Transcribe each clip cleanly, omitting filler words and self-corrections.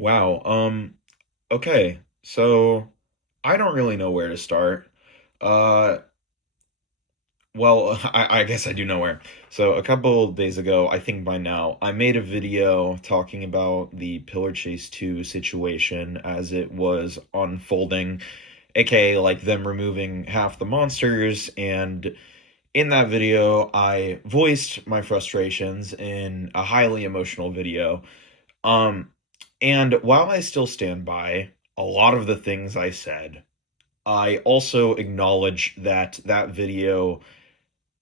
Wow. Okay. So I don't really know where to start. Uh, well, I guess I do know where. So a couple days ago, I think by now, I made a video talking about the Pillar Chase 2 situation as it was unfolding, aka like them removing half the monsters. And in that video, I voiced my frustrations in a highly emotional video. Um, and while I still stand by a lot of the things I said, I also acknowledge that that video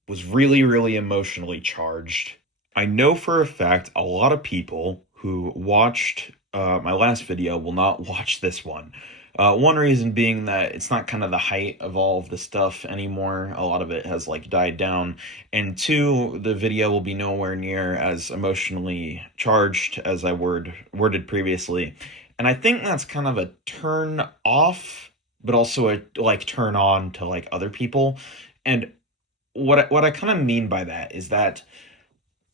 was really, really emotionally charged. I know for a fact a lot of people who watched my last video will not watch this one. One reason being that it's not kind of the height of all of the stuff anymore. A lot of it has like died down. And two, the video will be nowhere near as emotionally charged as I worded previously. And I think that's kind of a turn off, but also a like turn on to like other people. And what I kind of mean by that is that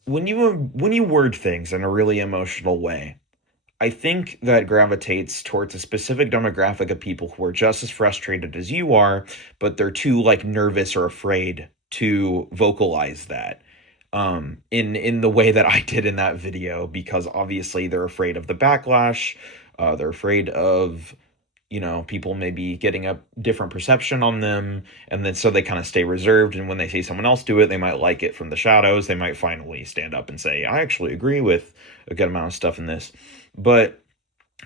when you word things in a really emotional way, I think that gravitates towards a specific demographic of people who are just as frustrated as you are, but they're too like nervous or afraid to vocalize that in the way that I did in that video, because obviously they're afraid of the backlash, they're afraid of people maybe getting a different perception on them, and then so they kind of stay reserved. And when they see someone else do it, they might like it from the shadows. They might finally stand up and say, I actually agree with a good amount of stuff in this. But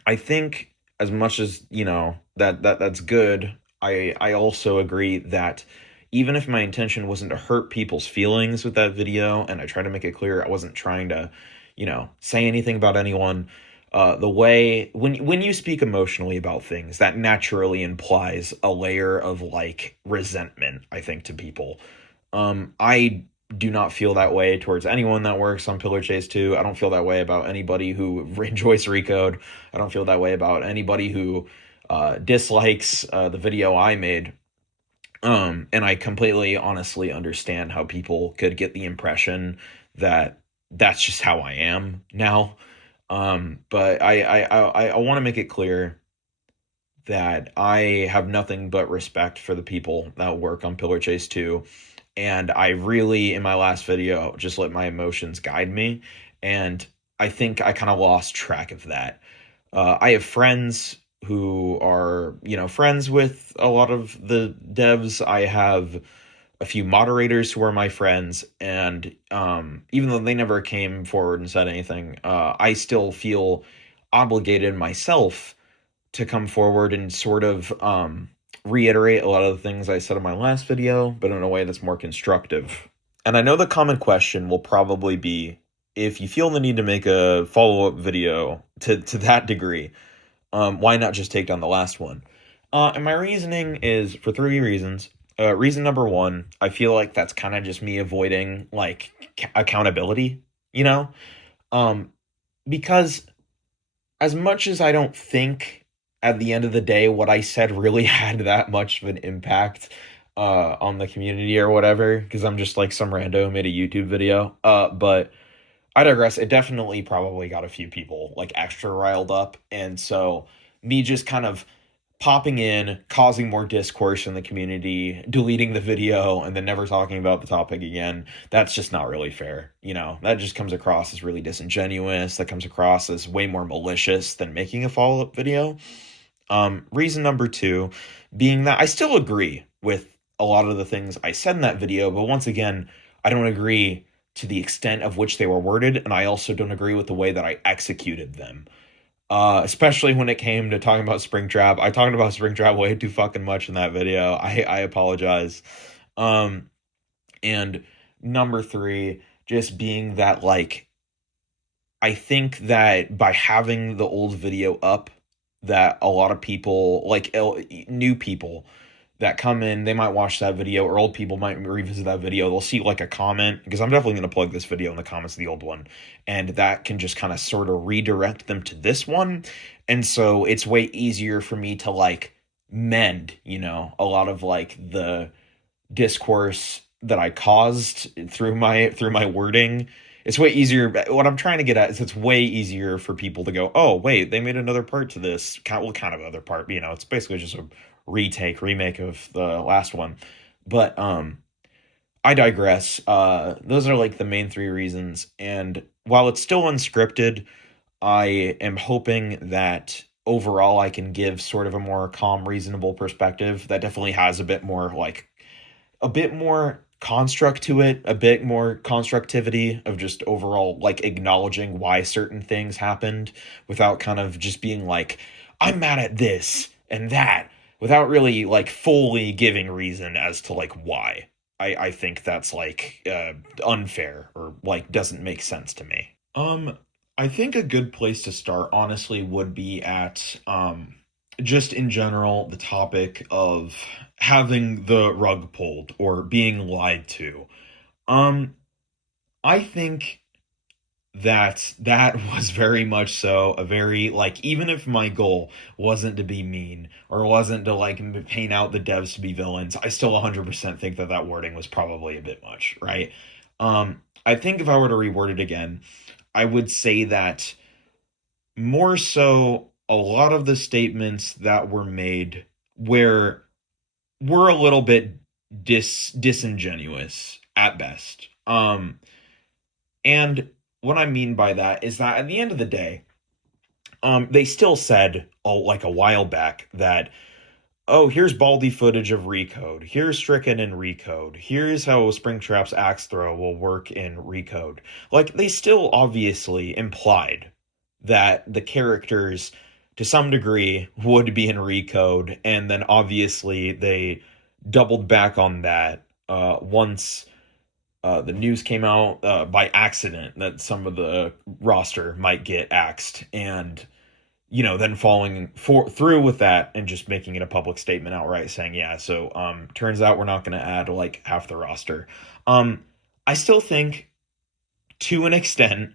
I think as much as, that's good, I also agree that even if my intention wasn't to hurt people's feelings with that video, and I try to make it clear I wasn't trying to, say anything about anyone, the way when you speak emotionally about things, that naturally implies a layer of like resentment, I think, to people. I do not feel that way towards anyone that works on Pillar Chase 2. I don't feel that way about anybody who enjoys Recode. I don't feel that way about anybody who dislikes the video I made. And I completely honestly understand how people could get the impression that that's just how I am now. But I want to make it clear that I have nothing but respect for the people that work on Pillar Chase 2. And I really, in my last video, just let my emotions guide me. And I think I kind of lost track of that. I have friends who are, friends with a lot of the devs. I have a few moderators who are my friends, and even though they never came forward and said anything, I still feel obligated myself to come forward and sort of reiterate a lot of the things I said in my last video, but in a way that's more constructive. And I know the common question will probably be, if you feel the need to make a follow-up video to that degree, why not just take down the last one? And my reasoning is for three reasons. Reason number one, I feel like that's kind of just me avoiding like accountability, you know? Um, because as much as I don't think at the end of the day what I said really had that much of an impact on the community or whatever, because I'm just like some rando who made a YouTube video. But I digress. It definitely probably got a few people like extra riled up. And so me just kind of popping in, causing more discourse in the community, deleting the video, and then never talking about the topic again, that's just not really fair. That just comes across as really disingenuous. That comes across as way more malicious than making a follow up video. Reason number two being that I still agree with a lot of the things I said in that video, but once again, I don't agree to the extent of which they were worded, and I also don't agree with the way that I executed them. Especially when it came to talking about Springtrap. I talked about Springtrap way too fucking much in that video. I apologize. Um, and number three, just being that like I think that by having the old video up, that a lot of people, like new people that come in, they might watch that video, or old people might revisit that video. They'll see like a comment, because I'm definitely going to plug this video in the comments of the old one, and that can just kind of sort of redirect them to this one. And so it's way easier for me to like mend, a lot of like the discourse that I caused through my wording. it's way easier. What I'm trying to get at is it's way easier for people to go, oh, wait, they made another part to this. Well, kind of other part. It's basically just a remake of the last one. But I digress. Those are like the main three reasons. And while it's still unscripted, I am hoping that overall I can give sort of a more calm, reasonable perspective that definitely has a bit more construct to it, a bit more constructivity of just overall like acknowledging why certain things happened without kind of just being like, I'm mad at this and that, without really like fully giving reason as to like why. I think that's like unfair or like doesn't make sense to me. I think a good place to start, honestly, would be at just in general the topic of having the rug pulled or being lied to. Um, I think that was very much so a very like even if my goal wasn't to be mean or wasn't to like paint out the devs to be villains, I still 100% think that that wording was probably a bit much, right? I think if I were to reword it again, I would say that more so a lot of the statements that were made where were a little bit disingenuous at best. And what I mean by that is that at the end of the day, they still said like a while back that, oh, here's Baldy footage of Recode. Here's Stricken in Recode. Here's how Springtrap's axe throw will work in Recode. Like, they still obviously implied that the characters, to some degree, would be in Recode, and then obviously they doubled back on that once the news came out by accident that some of the roster might get axed, and then following through with that and just making it a public statement outright saying, yeah, so turns out we're not going to add like half the roster. I still think to an extent,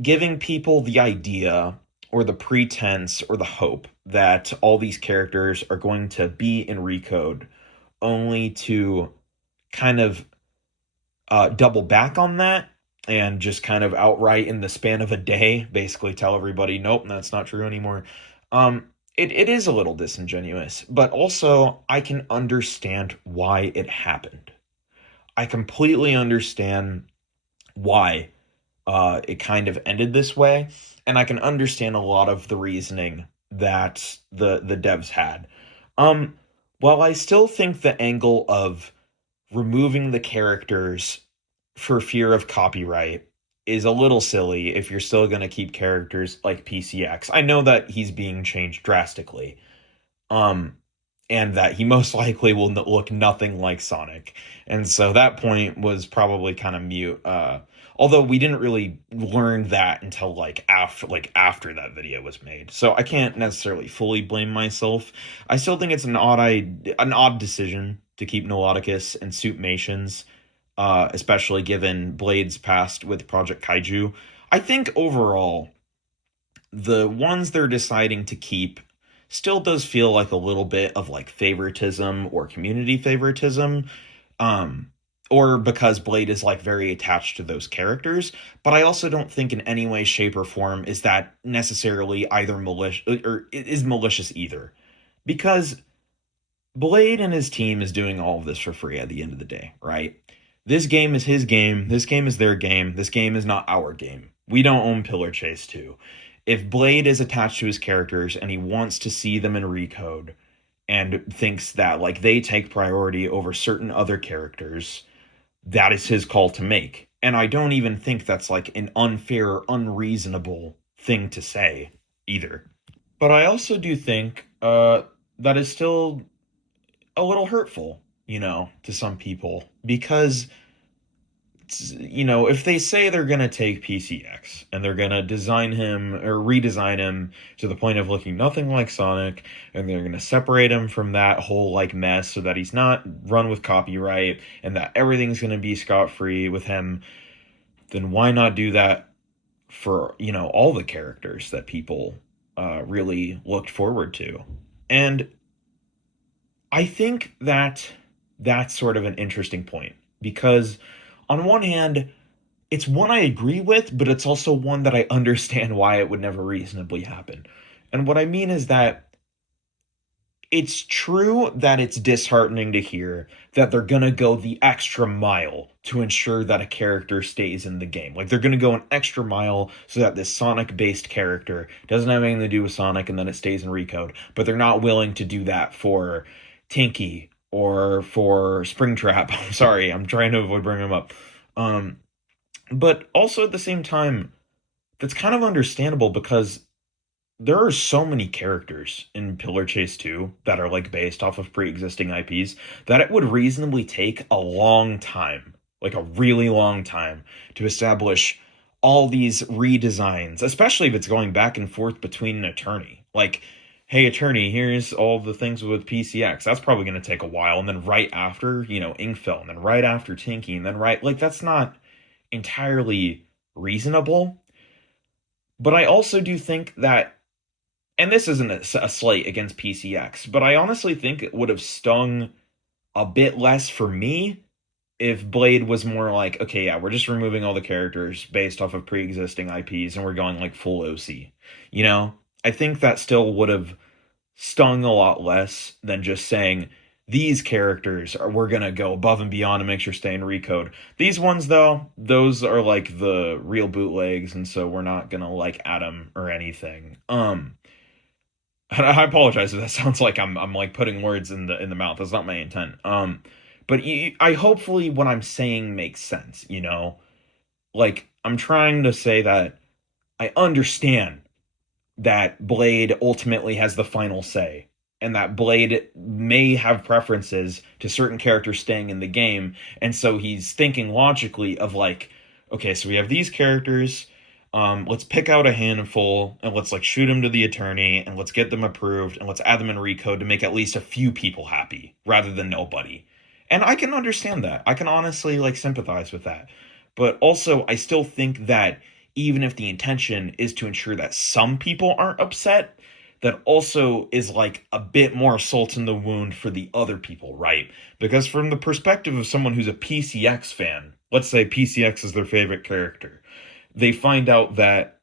giving people the idea or the pretense or the hope that all these characters are going to be in Recode only to kind of double back on that and just kind of outright in the span of a day basically tell everybody, nope, that's not true anymore. It is a little disingenuous, but also I can understand why it happened. I completely understand why it kind of ended this way, and I can understand a lot of the reasoning that the devs had. Um, while I still think the angle of removing the characters for fear of copyright is a little silly if you're still going to keep characters like PCX. I know that he's being changed drastically. Um and that he most likely will look nothing like Sonic. And so that point was probably kind of mute. Although we didn't really learn that until after that video was made. So I can't necessarily fully blame myself. I still think it's an odd decision to keep Melodicus and Suitmations, especially given Blade's past with Project Kaiju. I think overall, the ones they're deciding to keep still does feel like a little bit of like favoritism or community favoritism. Um, or because Blade is like very attached to those characters, but I also don't think in any way, shape, or form is that necessarily either malicious or is malicious either. Because Blade and his team is doing all of this for free at the end of the day, right? This game is his game. This game is their game. This game is not our game. We don't own Pillar Chase 2. If Blade is attached to his characters and he wants to see them in Recode and thinks that like they take priority over certain other characters, that is his call to make. And I don't even think that's like an unfair or unreasonable thing to say either. But I also do think that is still a little hurtful, to some people because if they say they're going to take PCX and they're going to design him or redesign him to the point of looking nothing like Sonic, and they're going to separate him from that whole like mess so that he's not run with copyright and that everything's going to be scot-free with him, then why not do that for, all the characters that people really looked forward to? And I think that that's sort of an interesting point because on one hand, it's one I agree with, but it's also one that I understand why it would never reasonably happen. And what I mean is that it's true that it's disheartening to hear that they're going to go the extra mile to ensure that a character stays in the game. Like they're going to go an extra mile so that this Sonic based character doesn't have anything to do with Sonic and then it stays in Recode. But they're not willing to do that for Tinky or for Springtrap. I'm sorry, I'm trying to avoid bringing them up. Um, but also at the same time, that's kind of understandable because there are so many characters in Pillar Chase 2 that are like based off of pre-existing IPs that it would reasonably take a long time, like a really long time, to establish all these redesigns, especially if it's going back and forth between an attorney. Like, hey, attorney, here's all the things with PCX. That's probably going to take a while. And then right after, Inkfell, and then right after Tinky, and then like, that's not entirely reasonable. But I also do think that, and this isn't a slight against PCX, but I honestly think it would have stung a bit less for me if Blade was more like, okay, yeah, we're just removing all the characters based off of pre-existing IPs and we're going like full OC. You know, I think that still would have stung a lot less than just saying these characters are we're gonna go above and beyond to make sure stay in Recode. These ones though, those are like the real bootlegs, and so we're not gonna like add them or anything. I apologize if that sounds like I'm like putting words in the mouth. That's not my intent. But I hopefully what I'm saying makes sense. Like I'm trying to say that I understand that Blade ultimately has the final say, and that Blade may have preferences to certain characters staying in the game, and so he's thinking logically of like, okay, so we have these characters. Let's pick out a handful and let's like shoot them to the attorney and let's get them approved and let's add them in Recode to make at least a few people happy rather than nobody. And I can understand that. I can honestly like sympathize with that. But also, I still think that even if the intention is to ensure that some people aren't upset, that also is like a bit more salt in the wound for the other people, right? Because from the perspective of someone who's a PCX fan, let's say PCX is their favorite character, they find out that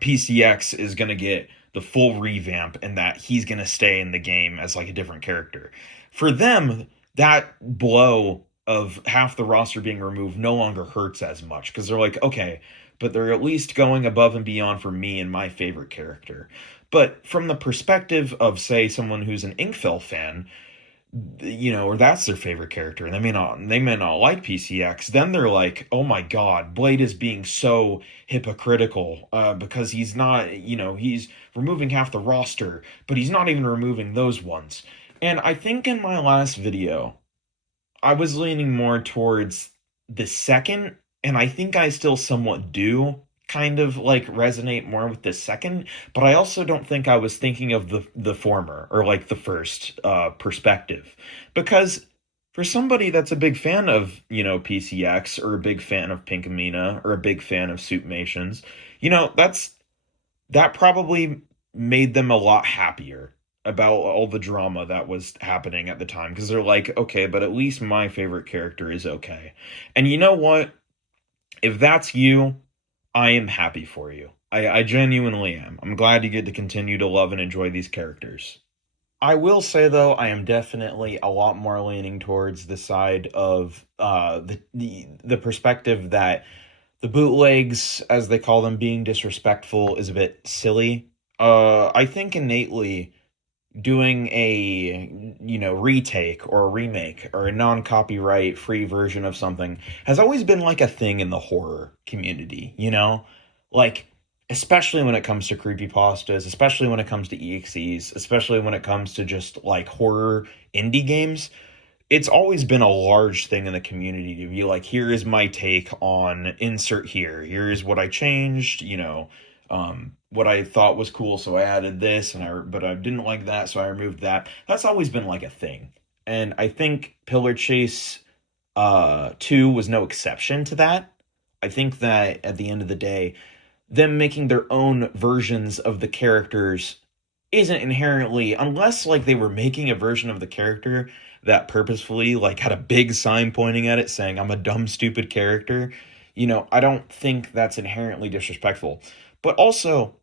PCX is going to get the full revamp and that he's going to stay in the game as like a different character. For them, that blow of half the roster being removed no longer hurts as much because they're like, okay, but they're at least going above and beyond for me and my favorite character. But from the perspective of, say, someone who's an Inkfell fan, or that's their favorite character, and they may not like PCX, then they're like, oh my God, Blade is being so hypocritical, because he's not, he's removing half the roster, but he's not even removing those ones. And I think in my last video, I was leaning more towards the second, and I think I still somewhat do kind of like resonate more with the second, but I also don't think I was thinking of the former or like the first perspective. Because for somebody that's a big fan of, PCX or a big fan of Pinkamena or a big fan of Suitmations, that probably made them a lot happier about all the drama that was happening at the time because they're like, okay, but at least my favorite character is okay. And you know what? If that's you, I am happy for you. I genuinely am. I'm glad you get to continue to love and enjoy these characters. I will say though, I am definitely a lot more leaning towards the side of the perspective that the bootlegs, as they call them, being disrespectful is a bit silly. I think innately doing a retake or a remake or a non-copyright free version of something has always been like a thing in the horror community, like especially when it comes to creepypastas, especially when it comes to exes, especially when it comes to just like horror indie games. It's always been a large thing in the community to be like, here is my take on insert here. Here is what I changed, what I thought was cool, so I added this, but I didn't like that, so I removed that. That's always been like a thing. And I think Pillar Chase 2 was no exception to that. I think that at the end of the day, them making their own versions of the characters isn't inherently, unless like they were making a version of the character that purposefully like had a big sign pointing at it saying I'm a dumb stupid character, I don't think that's inherently disrespectful. But also,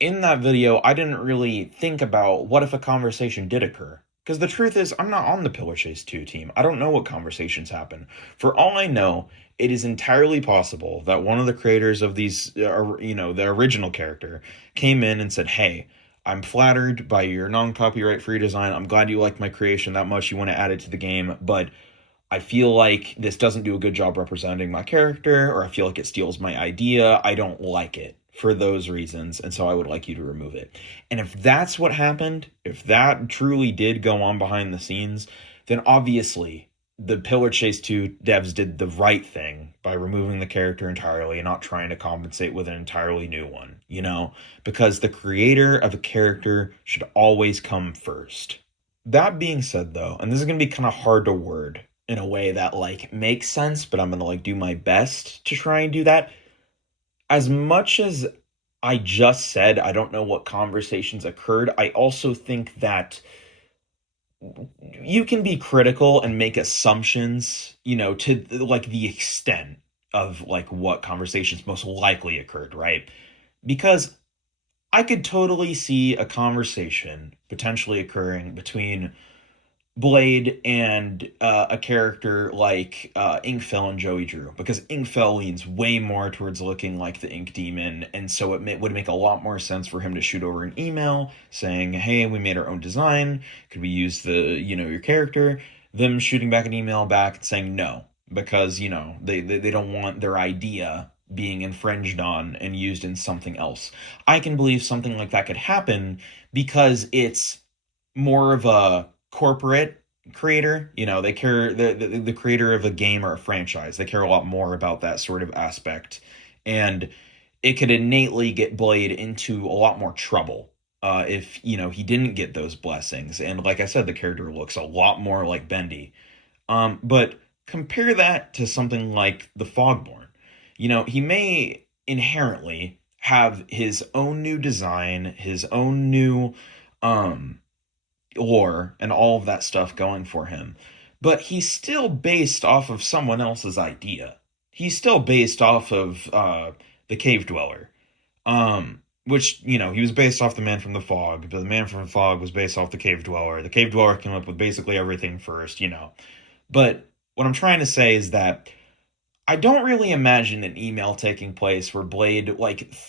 in that video, I didn't really think about what if a conversation did occur. Because the truth is, I'm not on the Pillar Chase 2 team. I don't know what conversations happen. For all I know, it is entirely possible that one of the creators of these, the original character, came in and said, "Hey, I'm flattered by your non copyright free design. I'm glad you like my creation that much. You want to add it to the game, but I feel like this doesn't do a good job representing my character, or I feel like it steals my idea. I don't like it for those reasons, and so I would like you to remove it." And if that's what happened, if that truly did go on behind the scenes, then obviously the Pillar Chase 2 devs did the right thing by removing the character entirely and not trying to compensate with an entirely new one, because the creator of a character should always come first. That being said, though, and this is going to be kind of hard to word in a way that makes sense, but I'm going to do my best to try and do that. As much as I just said, I don't know what conversations occurred, I also think that you can be critical and make assumptions, to the extent of what conversations most likely occurred, right? Because I could totally see a conversation potentially occurring between Blade and a character like Inkfell and Joey Drew, because Inkfell leans way more towards looking like the Ink Demon, and so would make a lot more sense for him to shoot over an email saying, "Hey, we made our own design. Could we use your character?" Them shooting back an email back and saying no, because they don't want their idea being infringed on and used in something else. I can believe something like that could happen because it's more of a corporate creator. They care, the creator of a game or a franchise. They care a lot more about that sort of aspect, and it could innately get Blade into a lot more trouble if he didn't get those blessings. And like I said, the character looks a lot more like Bendy. But compare that to something like the Fogborn. He may inherently have his own new design, his own new um lore and all of that stuff going for him. But he's still based off of someone else's idea. He's still based off of the Cave Dweller. Which, he was based off the Man from the Fog, but the Man from the Fog was based off the Cave Dweller. The Cave Dweller came up with basically everything first. But what I'm trying to say is that I don't really imagine an email taking place where Blade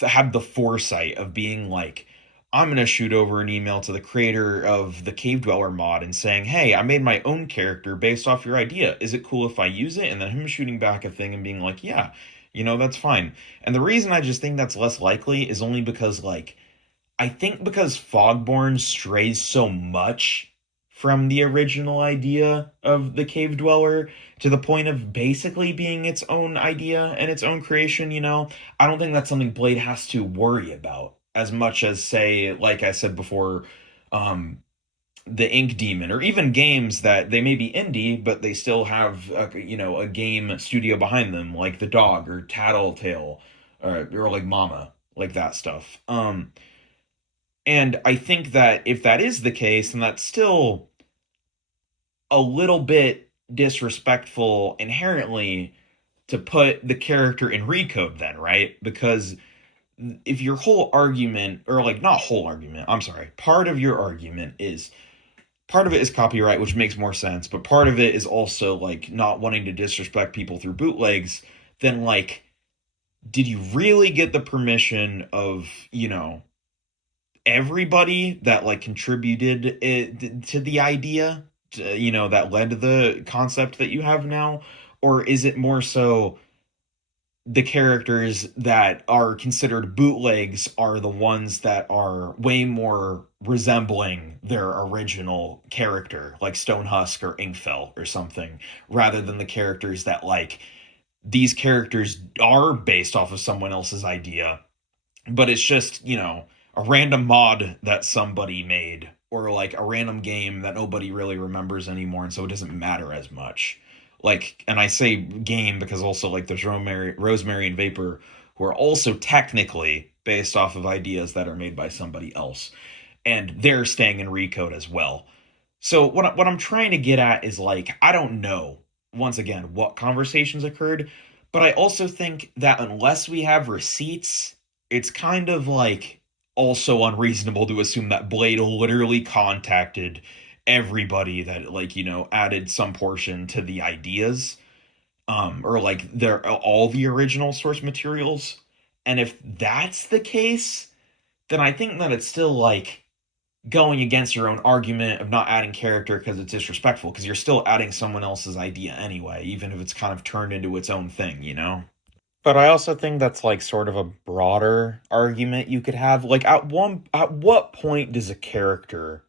had the foresight of being like, "I'm gonna shoot over an email to the creator of the Cave Dweller mod and saying, 'Hey, I made my own character based off your idea. Is it cool if I use it?'" And then him shooting back a thing and being like, "Yeah, that's fine." And the reason I just think that's less likely is only because I think because Fogborn strays so much from the original idea of the Cave Dweller to the point of basically being its own idea and its own creation. I don't think that's something Blade has to worry about as much as, say, like I said before, the Ink Demon, or even games that they may be indie, but they still have a game studio behind them, like The Dog or Tattletale, or like Mama, like that stuff. And I think that if that is the case, then that's still a little bit disrespectful inherently to put the character in recode then, right? Because if your whole argument, or not whole argument, I'm sorry, part of your argument is, part of it is copyright, which makes more sense, but part of it is also not wanting to disrespect people through bootlegs, then did you really get the permission of, everybody that contributed to the idea, that led to the concept that you have now? Or is it more so the characters that are considered bootlegs are the ones that are way more resembling their original character, like Stonehusk or Inkfell or something, rather than the characters that these characters are based off of someone else's idea, but it's just, a random mod that somebody made, or a random game that nobody really remembers anymore, and so it doesn't matter as much. And I say game because also there's Rosemary and Vapor, who are also technically based off of ideas that are made by somebody else, and they're staying in recode as well. So what I'm trying to get at is I don't know, once again, what conversations occurred, But I also think that unless we have receipts, it's kind of like also unreasonable to assume that Blade literally contacted everybody that like, added some portion to the ideas, or like their all the original source materials. And if that's the case, then I think that it's still like going against your own argument of not adding character because it's disrespectful, because you're still adding someone else's idea anyway, even if it's kind of turned into its own thing. But I also think that's like sort of a broader argument you could have. Like at what point does a character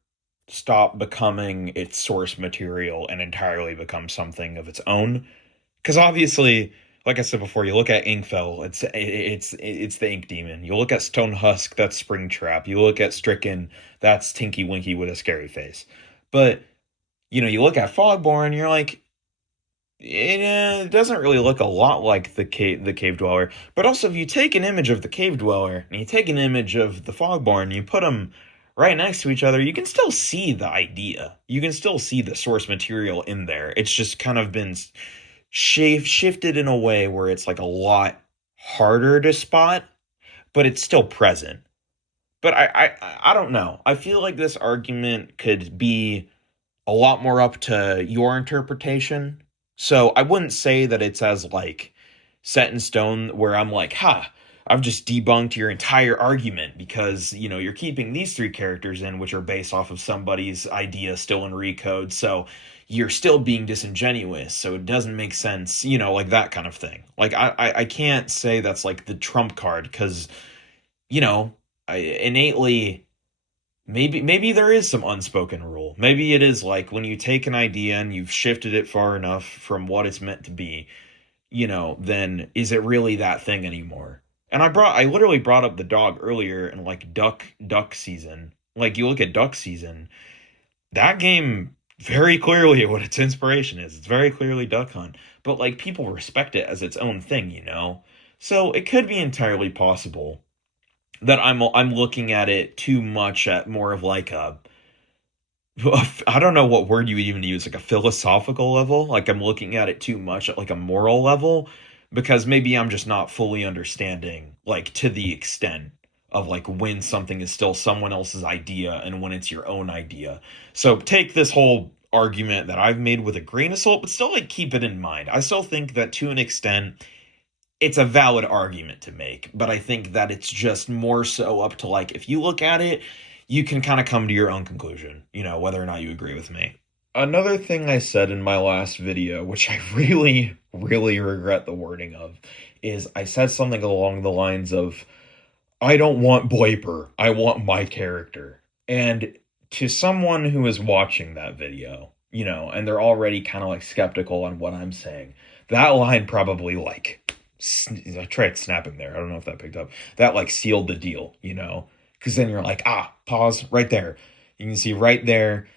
stop becoming its source material and entirely become something of its own? Because obviously, like I said before, you look at Inkfell, it's the Ink Demon. You look at Stonehusk, that's Springtrap. You look at Stricken, that's Tinky Winky with a scary face. But you look at Fogborn, you're like, it doesn't really look a lot like the cave dweller. But also, if you take an image of the cave dweller and you take an image of the Fogborn, and you put them right next to each other, you can still see the idea. You can still see the source material in there. It's just kind of been shifted in a way where it's like a lot harder to spot, but it's still present. But I don't know. I feel like this argument could be a lot more up to your interpretation. So I wouldn't say that it's as like set in stone where I'm like, ha, I've just debunked your entire argument because, you're keeping these three characters in, which are based off of somebody's idea still in recode. So you're still being disingenuous. So it doesn't make sense, like that kind of thing. Like I can't say that's like the trump card because, I innately maybe there is some unspoken rule. Maybe it is like when you take an idea and you've shifted it far enough from what it's meant to be, then is it really that thing anymore? And I literally brought up the dog earlier in like duck season. Like you look at duck season, that game very clearly what its inspiration is. It's very clearly Duck Hunt, but like people respect it as its own thing. So it could be entirely possible that I'm looking at it too much at more of like a I don't know what word you would even use, like a philosophical level. Like I'm looking at it too much at like a moral level because maybe I'm just not fully understanding like to the extent of like when something is still someone else's idea and when it's your own idea. So take this whole argument that I've made with a grain of salt, but still like keep it in mind. I still think that to an extent it's a valid argument to make, but I think that it's just more so up to like if you look at it, you can kind of come to your own conclusion, whether or not you agree with me. Another thing I said in my last video, which I really, really regret the wording of, is I said something along the lines of, I don't want Boiper, I want my character. And to someone who is watching that video, and they're already kind of like skeptical on what I'm saying, that line probably like I tried snapping there. I don't know if that picked up. That like sealed the deal. Because then you're like, pause right there. You can see right there,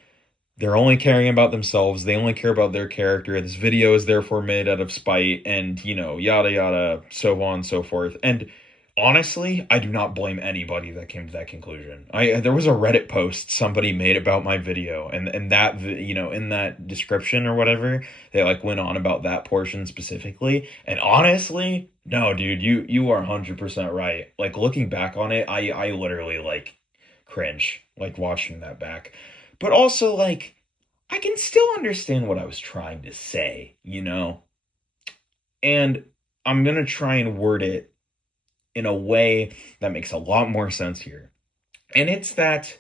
they're only caring about themselves. They only care about their character. This video is therefore made out of spite and, yada, yada, so on and so forth. And honestly, I do not blame anybody that came to that conclusion. There was a Reddit post somebody made about my video, and that in that description or whatever, they like went on about that portion specifically. And honestly, no, dude, you are 100% right. Like looking back on it, I literally like cringe like watching that back. But also like I can still understand what I was trying to say. And I'm gonna try and word it in a way that makes a lot more sense here. And it's that,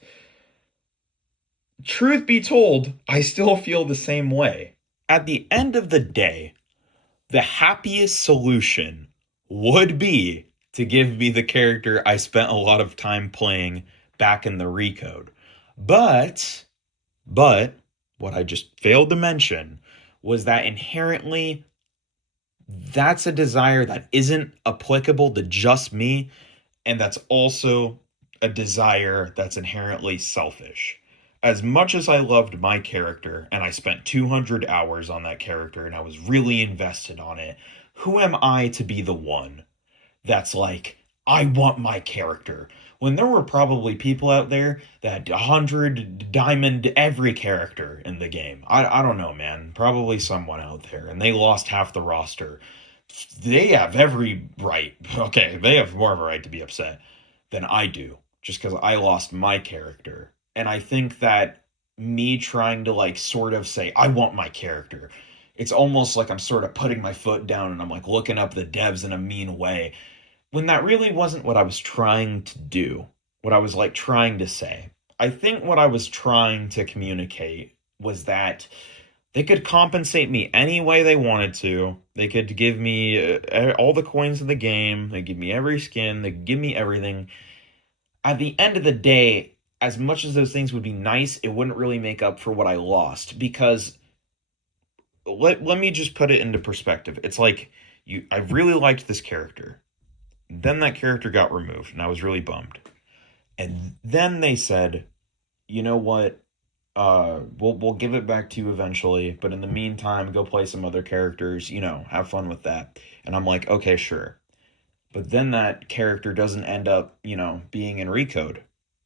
truth be told, I still feel the same way. At the end of the day, the happiest solution would be to give me the character I spent a lot of time playing back in the recode. But, what I just failed to mention was that inherently that's a desire that isn't applicable to just me, and that's also a desire that's inherently selfish. As much as I loved my character and I spent 200 hours on that character and I was really invested on it, who am I to be the one that's like, I want my character? When there were probably people out there that 100 diamond every character in the game. I don't know, man. Probably someone out there, and they lost half the roster. they have every right. Okay, they have more of a right to be upset than I do, just because I lost my character. And I think that me trying to like sort of say, I want my character, it's almost like I'm sort of putting my foot down and I'm like looking up the devs in a mean way, when that really wasn't what I was trying to do, what I was like trying to say. I think what I was trying to communicate was that they could compensate me any way they wanted to. They could give me all the coins in the game. They give me every skin. They give me everything. At the end of the day, as much as those things would be nice, it wouldn't really make up for what I lost. Because let me just put it into perspective. It's like I really liked this character. Then that character got removed, and I was really bummed. And then they said, you know what? We'll give it back to you eventually, but in the meantime, go play some other characters, have fun with that. And I'm like, okay, sure. But then that character doesn't end up, being in Recode.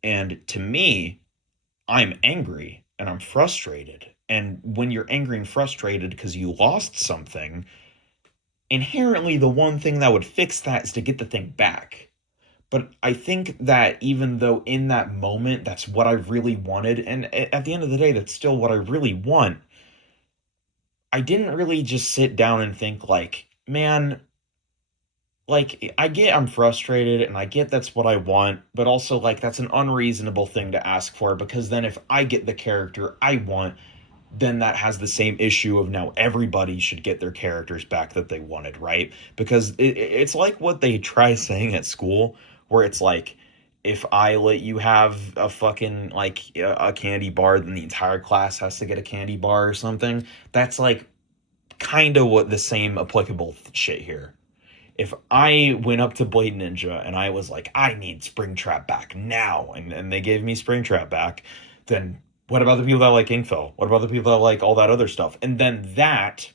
And to me, I'm angry and I'm frustrated. And when you're angry and frustrated because you lost something, inherently the one thing that would fix that is to get the thing back. But I think that even though in that moment that's what I really wanted, and at the end of the day, that's still what I really want, I didn't really just sit down and think, like, man, like, I get I'm frustrated and I get that's what I want, but also, like, that's an unreasonable thing to ask for because then if I get the character I want, then that has the same issue of now everybody should get their characters back that they wanted, right? Because it's like what they try saying at school, where it's like, if I let you have a fucking like a candy bar, then the entire class has to get a candy bar or something. That's like kind of what the same applicable shit here. If I went up to Blade Ninja and I was like, I need Springtrap back now, and they gave me Springtrap back, then what about the people that like Inkfell? What about the people that like all that other stuff? And then that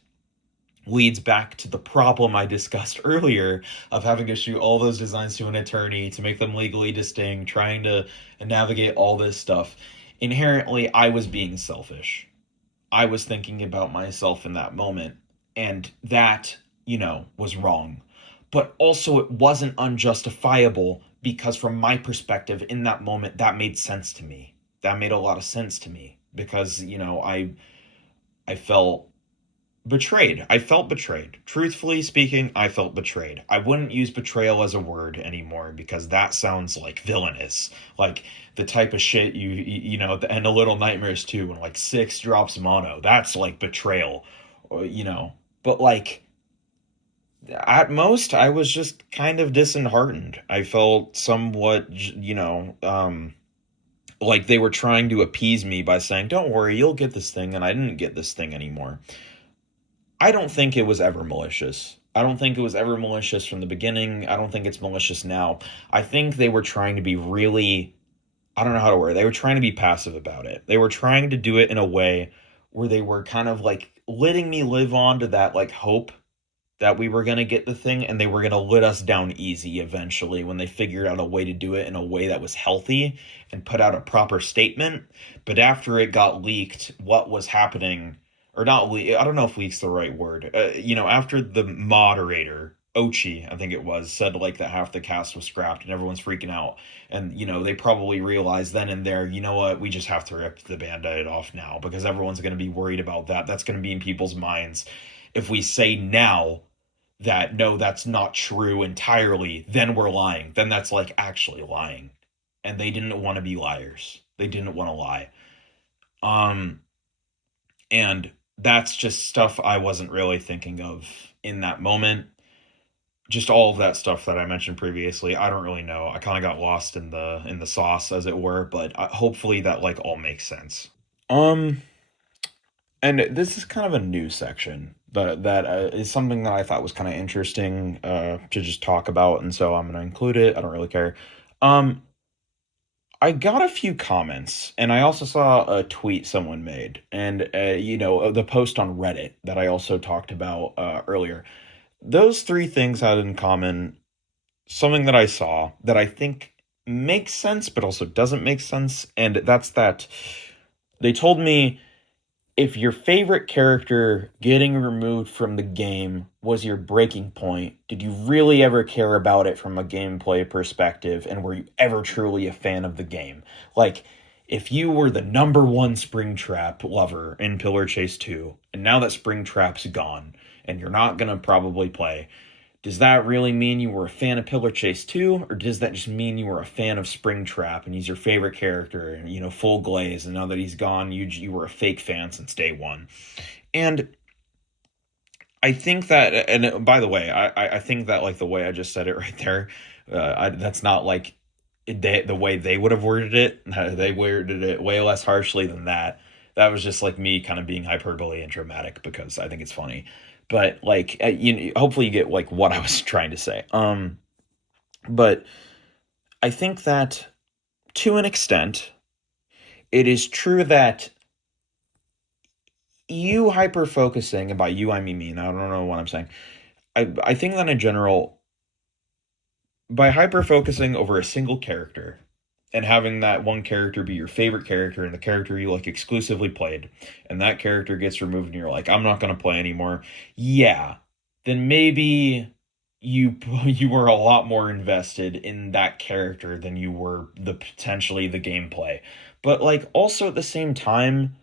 leads back to the problem I discussed earlier of having to shoot all those designs to an attorney to make them legally distinct, trying to navigate all this stuff. Inherently, I was being selfish. I was thinking about myself in that moment, and that, was wrong. But also, it wasn't unjustifiable because, from my perspective, in that moment, that made sense to me. That made a lot of sense to me because, I felt betrayed. I felt betrayed. Truthfully speaking, I felt betrayed. I wouldn't use betrayal as a word anymore because that sounds like villainous. Like the type of shit at the end of Little Nightmares 2 when like Six drops mono. That's like betrayal. But like at most I was just kind of disheartened. I felt somewhat, like they were trying to appease me by saying, "Don't worry, you'll get this thing," and I didn't get this thing anymore. I don't think it was ever malicious. I don't think it was ever malicious from the beginning. I don't think it's malicious now. I think they were trying to be really, I don't know how to word it. They were trying to be passive about it. They were trying to do it in a way where they were kind of like letting me live on to that like hope that we were going to get the thing and they were going to let us down easy eventually when they figured out a way to do it in a way that was healthy and put out a proper statement. But after it got leaked, what was happening, or not leak, I don't know if leak's the right word. After the moderator, Ochi, I think it was, said like that half the cast was scrapped and everyone's freaking out. And, they probably realized then and there, you know what, we just have to rip the band-aid off now because everyone's going to be worried about that. That's going to be in people's minds. If we say now that no, that's not true entirely, then we're lying. Then that's like actually lying. And they didn't want to be liars. They didn't want to lie. Um, and that's just stuff I wasn't really thinking of in that moment. Just all of that stuff that I mentioned previously. I don't really know. I kind of got lost in the sauce, as it were. But hopefully that like all makes sense. Um, And this is kind of a new section that is something that I thought was kind of interesting to just talk about, and so I'm going to include it. I don't really care. Um, I got a few comments, and I also saw a tweet someone made, and the post on Reddit that I also talked about earlier. Those three things had in common something that I saw that I think makes sense, but also doesn't make sense, and that's that they told me if your favorite character getting removed from the game was your breaking point, did you really ever care about it from a gameplay perspective? And were you ever truly a fan of the game? Like, if you were the number one Springtrap lover in Pillar Chase 2, and now that Springtrap's gone, and you're not going to probably play, does that really mean you were a fan of Pillar Chase 2, or does that just mean you were a fan of Springtrap and he's your favorite character and, full glaze, and now that he's gone, you were a fake fan since day one? And I think that, and by the way, I think that, like, the way I just said it right there, that's not like the way they would have worded it. They worded it way less harshly than that. That was just like me kind of being hyperbole and dramatic because I think it's funny. But like, hopefully you get like what I was trying to say. But I think that to an extent, it is true that you hyper focusing, and by you I mean me, and I don't know what I'm saying. I think that in general, by hyper focusing over a single character and having that one character be your favorite character and the character you like exclusively played, and that character gets removed and you're like, I'm not going to play anymore. Yeah, then maybe you were a lot more invested in that character than you were potentially the gameplay. But like also at the same time,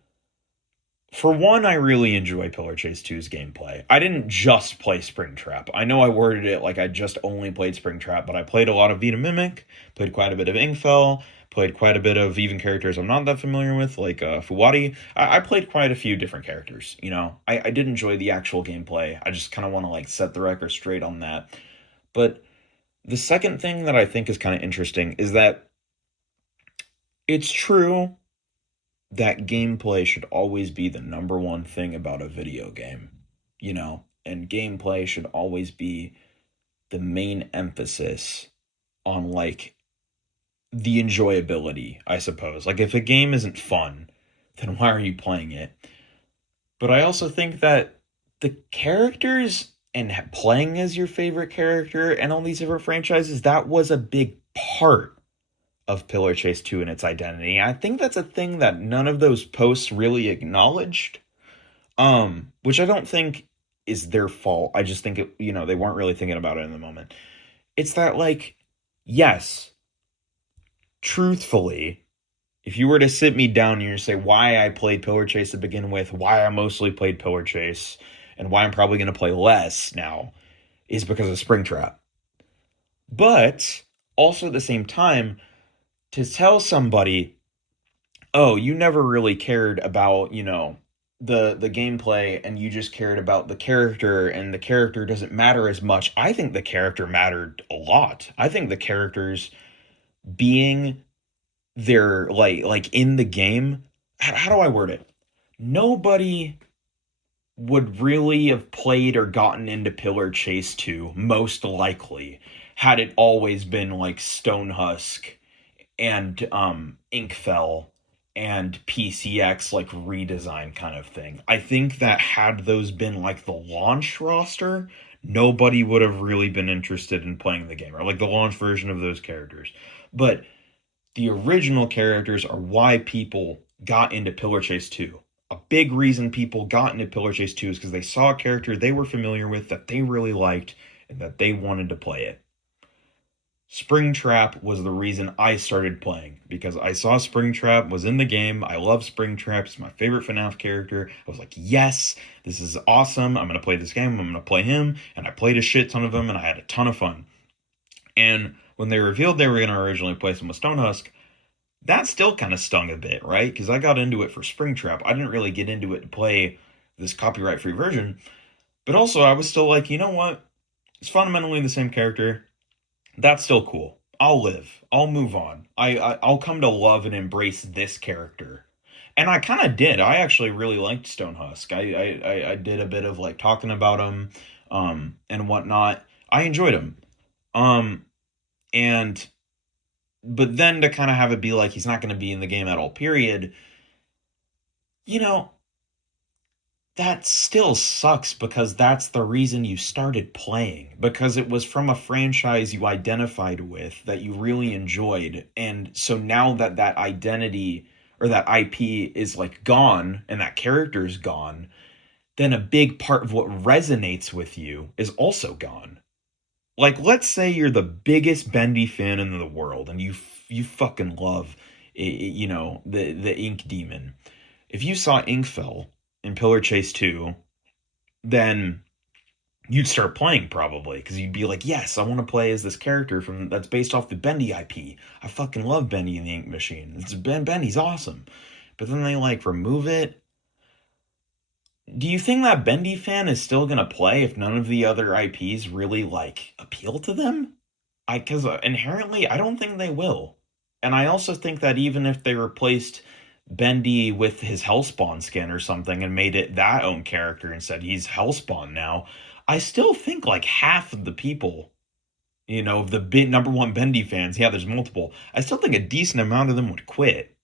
for one, I really enjoy Pillar Chase 2's gameplay. I didn't just play Springtrap. I know I worded it like I just only played Springtrap, but I played a lot of Vita Mimic, played quite a bit of Ingfell, played quite a bit of even characters I'm not that familiar with, like Fuwadi. I played quite a few different characters, I did enjoy the actual gameplay. I just kind of want to like set the record straight on that. But the second thing that I think is kind of interesting is that it's true that gameplay should always be the number one thing about a video game, and gameplay should always be the main emphasis on like the enjoyability, I suppose. Like if a game isn't fun, then why are you playing it? But I also think that the characters and playing as your favorite character and all these different franchises, that was a big part of Pillar Chase 2 and its identity. I think that's a thing that none of those posts really acknowledged, which I don't think is their fault. I just think they weren't really thinking about it in the moment. It's that, like, yes, truthfully, if you were to sit me down and you say why I played Pillar Chase to begin with, why I mostly played Pillar Chase, and why I'm probably going to play less now, is because of Springtrap. But also at the same time, to tell somebody, oh, you never really cared about, the gameplay and you just cared about the character and the character doesn't matter as much. I think the character mattered a lot. I think the characters being there, like in the game, how do I word it? Nobody would really have played or gotten into Pillar Chase 2, most likely, had it always been like Stonehusk and Inkfell and PCX like redesign kind of thing. I think that had those been like the launch roster, nobody would have really been interested in playing the game, or like the launch version of those characters. But the original characters are why people got into Pillar Chase 2. A big reason people got into Pillar Chase 2 is because they saw a character they were familiar with that they really liked and that they wanted to play it. Springtrap was the reason I started playing, because I saw Springtrap was in the game. I love Springtrap. It's my favorite FNAF character. I was like, yes, this is awesome. I'm going to play this game. I'm going to play him. And I played a shit ton of them, and I had a ton of fun. And when they revealed they were going to originally place him with Stonehusk, that still kind of stung a bit, right? Because I got into it for Springtrap. I didn't really get into it to play this copyright-free version. But also, I was still like, you know what? It's fundamentally the same character. That's still cool. I'll live. I'll move on. I'll come to love and embrace this character. And I kind of did. I actually really liked Stonehusk. I did a bit of like talking about him and whatnot. I enjoyed him. And but then to kind of have it be like he's not going to be in the game at all, period, that still sucks, because that's the reason you started playing, because it was from a franchise you identified with that you really enjoyed. And so now that identity, or that IP is like gone and that character is gone, then a big part of what resonates with you is also gone. Like, let's say you're the biggest Bendy fan in the world, and you fucking love, the Ink Demon. If you saw Inkfell in Pillar Chase 2, then you'd start playing probably because you'd be like, yes, I want to play as this character from that's based off the Bendy IP. I fucking love Bendy and the Ink Machine. Bendy's awesome. But then they like remove it. Do you think that Bendy fan is still gonna play if none of the other IPs really like appeal to them? Because inherently, I don't think they will. And I also think that even if they replaced Bendy with his Hellspawn skin or something and made it that own character and said he's Hellspawn now, I still think like half of the people, of the big number one Bendy fans, yeah, there's multiple. I still think a decent amount of them would quit,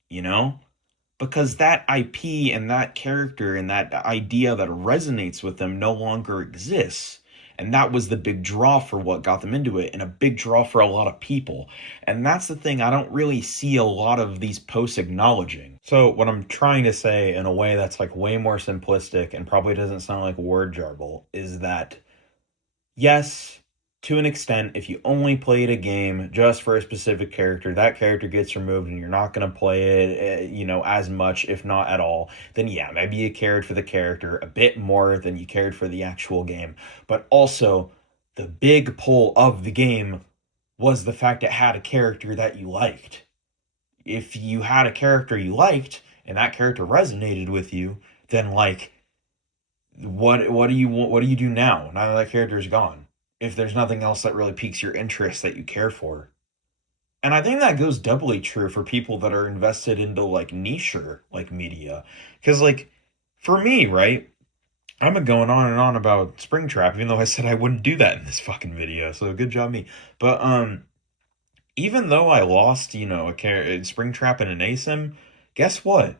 because that IP and that character and that idea that resonates with them no longer exists. And that was the big draw for what got them into it, and a big draw for a lot of people. And that's the thing I don't really see a lot of these posts acknowledging. So, what I'm trying to say in a way that's like way more simplistic and probably doesn't sound like word jarble is that, yes, to an extent, if you only played a game just for a specific character, that character gets removed and you're not going to play it, as much, if not at all, then yeah, maybe you cared for the character a bit more than you cared for the actual game. But also, the big pull of the game was the fact it had a character that you liked. If you had a character you liked and that character resonated with you, then like, what do you do now that that character is gone? If there's nothing else that really piques your interest that you care for. And I think that goes doubly true for people that are invested into like niche like media. Because like for me, right? I'm going on and on about Springtrap, even though I said I wouldn't do that in this fucking video. So good job me. But even though I lost, a Springtrap and an ASIM, guess what?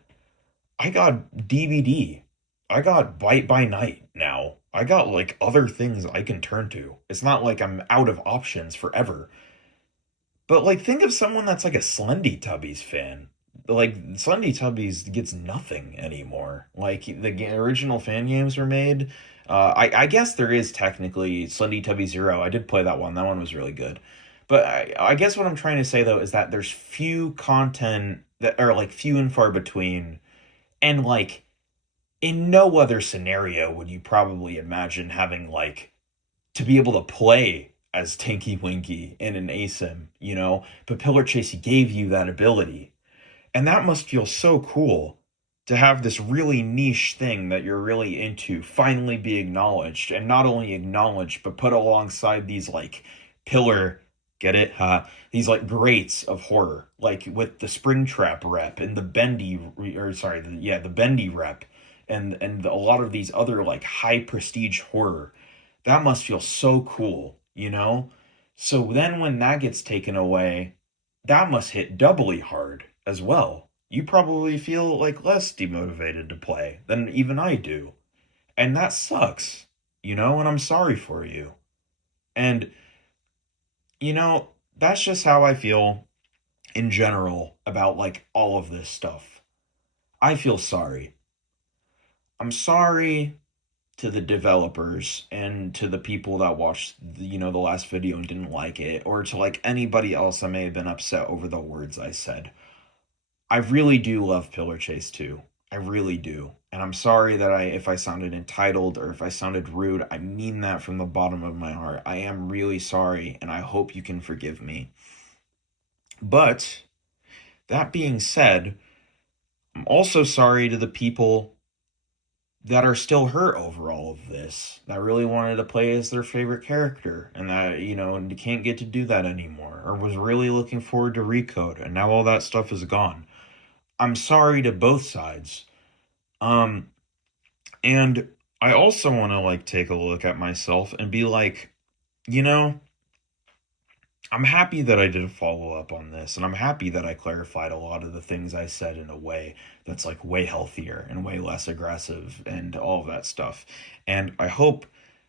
I got DVD. I got Bite by Night now. I got like other things I can turn to. It's not like I'm out of options forever. But like think of someone that's like a Slendy Tubbies fan. Like Slendy Tubbies gets nothing anymore. Like the original fan games were made. I guess there is technically Slendy Tubby Zero. I did play that one. That one was really good. But I guess what I'm trying to say though is that there's few content that are like few and far between, and like in no other scenario would you probably imagine having like to be able to play as Tinky Winky in an ASIM, but Pillar Chase gave you that ability. And that must feel so cool to have this really niche thing that you're really into finally be acknowledged, and not only acknowledged, but put alongside these like pillar, get it? These like greats of horror, like with the Springtrap rep and the Bendy, the Bendy rep, and a lot of these other like high prestige horror. That must feel so cool. So then when that gets taken away, that must hit doubly hard as well. You probably feel like less demotivated to play than even I do. And that sucks, and I'm sorry for you. And, that's just how I feel in general about like all of this stuff. I feel sorry. I'm sorry to the developers and to the people that watched the last video and didn't like it, or to like anybody else that may have been upset over the words I said. I really do love Pillar Chase 2. I really do. And I'm sorry that if I sounded entitled or if I sounded rude, I mean that from the bottom of my heart. I am really sorry, and I hope you can forgive me. But that being said, I'm also sorry to the people that are still hurt over all of this, that really wanted to play as their favorite character, and that, can't get to do that anymore, or was really looking forward to Recode, and now all that stuff is gone. I'm sorry to both sides. And I also want to like take a look at myself and be like, I'm happy that I did a follow-up on this, and I'm happy that I clarified a lot of the things I said in a way that's like way healthier and way less aggressive and all of that stuff. And I hope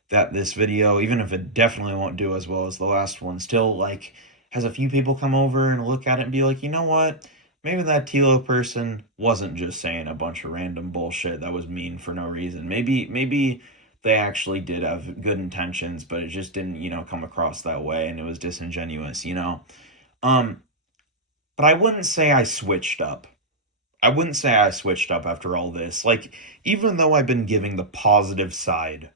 that this video, even if it definitely won't do as well as the last one, still like has a few people come over and look at it and be like, you know what? maybe that Tilo person wasn't just saying a bunch of random bullshit that was mean for no reason. Maybe they actually did have good intentions, but it just didn't, come across that way and it was disingenuous. Um, but I wouldn't say I switched up. I wouldn't say I switched up after all this. Like, even though I've been giving the positive side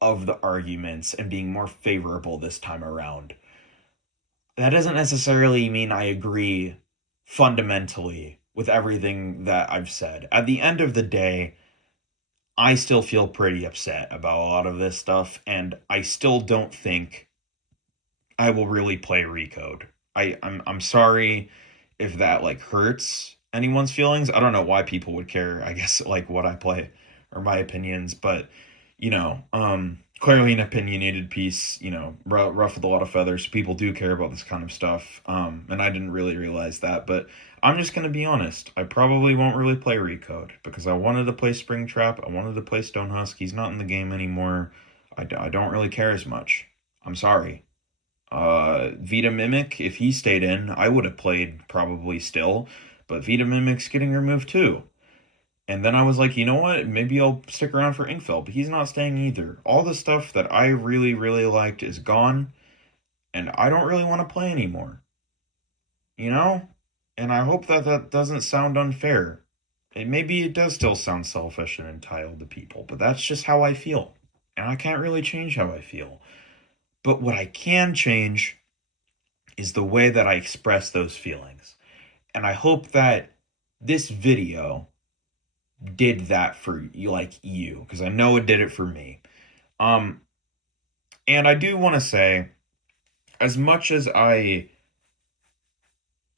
of the arguments and being more favorable this time around, that doesn't necessarily mean I agree fundamentally with everything that I've said. At the end of the day, I still feel pretty upset about a lot of this stuff, and I still don't think I will really play Recode. I'm sorry if that like hurts anyone's feelings. I don't know why people would care, I guess, like what I play or my opinions, but clearly an opinionated piece, ruffled a lot of feathers. People do care about this kind of stuff. And I didn't really realize that, but I'm just gonna be honest. I probably won't really play Recode because I wanted to play Springtrap. I wanted to play Stonehusk. He's not in the game anymore. I don't really care as much. I'm sorry. Vita Mimic, if he stayed in, I would have played probably still, but Vita Mimic's getting removed too. And then I was like, you know what? Maybe I'll stick around for Inkfell, but he's not staying either. All the stuff that I really, really liked is gone, and I don't really want to play anymore. You know? And I hope that that doesn't sound unfair. Maybe it does still sound selfish and entitled to people, but that's just how I feel. And I can't really change how I feel. But what I can change is the way that I express those feelings. And I hope that this video did that for you, like you, because I know it did it for me. Um, and I do want to say, as much as I,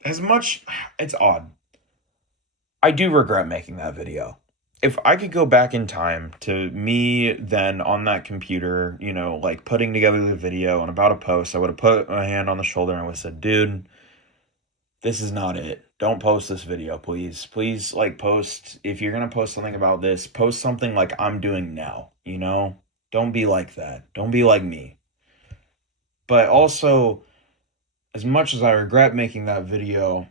as much, it's odd. I do regret making that video. If I could go back in time to me then on that computer, like putting together the video and about a post, I would have put my hand on the shoulder and I would have said, dude, this is not it. Don't post this video, please. Please, like, post, if you're gonna post something about this, post something like I'm doing now. Don't be like that. Don't be like me. But also, as much as I regret making that video,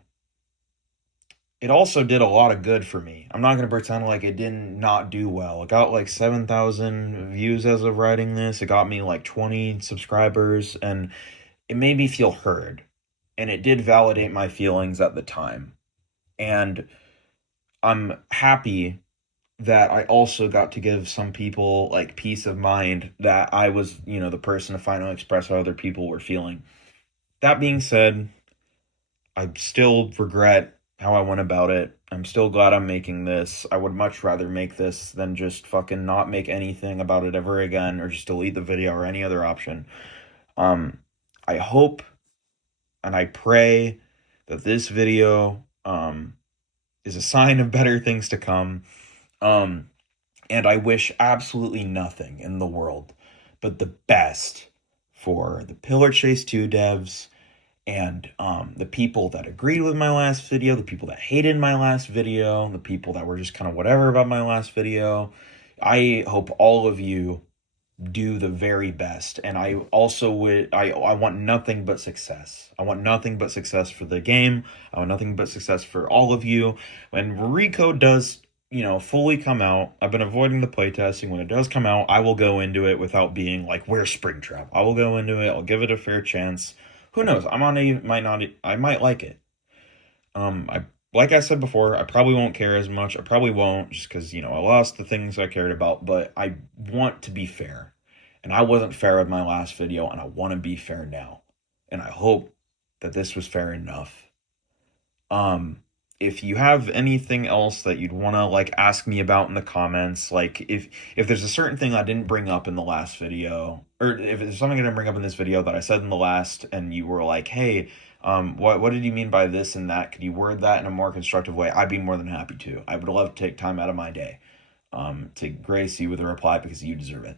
it also did a lot of good for me. I'm not gonna pretend like it didn't not do well. It got like 7,000 views as of writing this. It got me like 20 subscribers, and it made me feel heard. And it did validate my feelings at the time. And I'm happy that I also got to give some people like peace of mind that I was, the person to finally express how other people were feeling. That being said, I still regret how I went about it. I'm still glad I'm making this. I would much rather make this than just fucking not make anything about it ever again or just delete the video or any other option. I hope and I pray that this video is a sign of better things to come. And I wish absolutely nothing in the world but the best for the Pillar Chase 2 devs and the people that agreed with my last video, the people that hated my last video, the people that were just kind of whatever about my last video. I hope all of you do the very best, and I also would I want nothing but success. I want nothing but success for the game. I want nothing but success for all of you. When Recode does fully come out, I've been avoiding the playtesting. When it does come out, I will go into it without being like, where's Springtrap? I will go into it, I'll give it a fair chance. Who knows, I might like it. I Like I said before, I probably won't care as much. I probably won't, just because, I lost the things I cared about, but I want to be fair. And I wasn't fair with my last video, and I want to be fair now. And I hope that this was fair enough. If you have anything else that you'd want to, like, ask me about in the comments, like, if there's a certain thing I didn't bring up in the last video, or if there's something I didn't bring up in this video that I said in the last, and you were like, hey, what did you mean by this and that? Could you word that in a more constructive way? I'd be more than happy to. I would love to take time out of my day to grace you with a reply because you deserve it.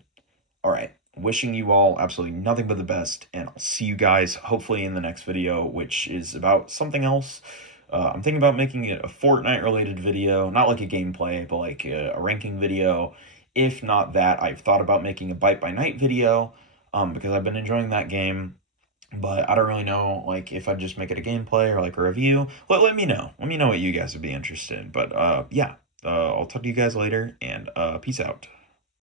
All right. Wishing you all absolutely nothing but the best, and I'll see you guys hopefully in the next video, which is about something else. I'm thinking about making it a Fortnite-related video, not like a gameplay, but like a ranking video. If not that, I've thought about making a Bite by Night video because I've been enjoying that game. but I don't really know like if I'd just make it a gameplay or like a review. Let me know. Let me know what you guys would be interested in. But yeah, I'll talk to you guys later, and peace out.